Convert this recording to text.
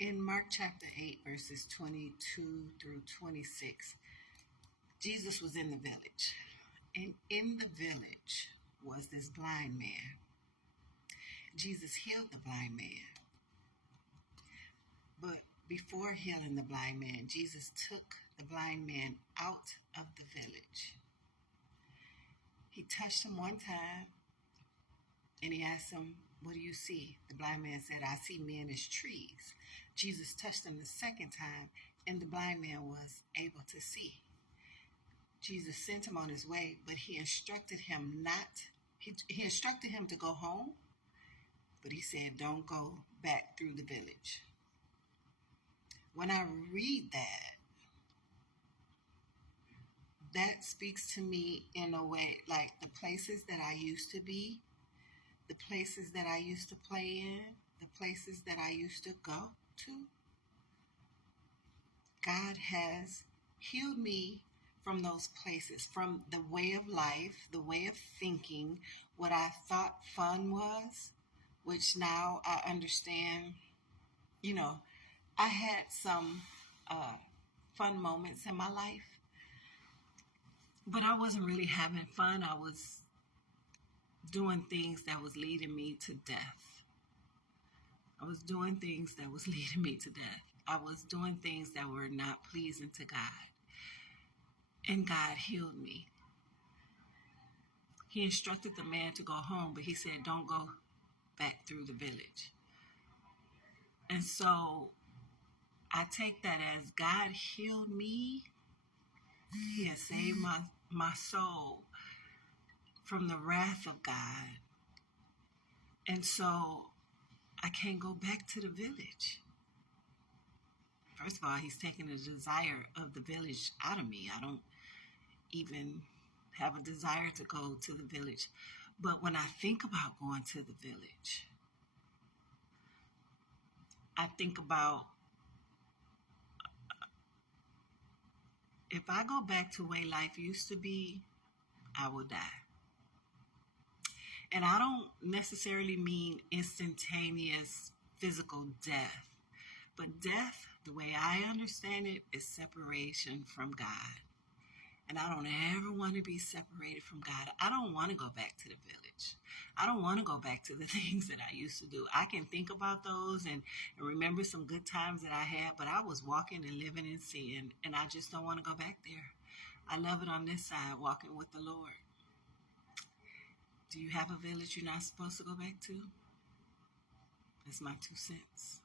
In Mark chapter 8, verses 22 through 26, Jesus was in the village. And in the village was this blind man. Jesus healed the blind man. But before healing the blind man, Jesus took the blind man out of the village. He touched him one time and he asked him, "What do you see?" The blind man said, "I see men as trees." Jesus touched him the second time and the blind man was able to see. Jesus sent him on his way, but he instructed him to go home, but he said, "Don't go back through the village." When I read that speaks to me in a way like the places that I used to be, the places that I used to play in, the places that I used to go to. God has healed me from those places, from the way of life, the way of thinking, what I thought fun was, which now I understand. I had some fun moments in my life, but I wasn't really having fun. I was doing things that was leading me to death. I was doing things that was leading me to death. I was doing things that were not pleasing to God. And God healed me. He instructed the man to go home, but he said, "Don't go back through the village." And so I take that as God healed me. He has saved my soul from the wrath of God. And so I can't go back to the village. First of all, he's taken the desire of the village out of me. I don't even have a desire to go to the village. But when I think about going to the village, I think about if I go back to the way life used to be, I will die. And I don't necessarily mean instantaneous physical death, but death, the way I understand it, is separation from God. And I don't ever want to be separated from God. I don't want to go back to the village. I don't want to go back to the things that I used to do. I can think about those and remember some good times that I had, but I was walking and living in sin, and I just don't want to go back there. I love it on this side, walking with the Lord. Do you have a village you're not supposed to go back to? That's my 2 cents.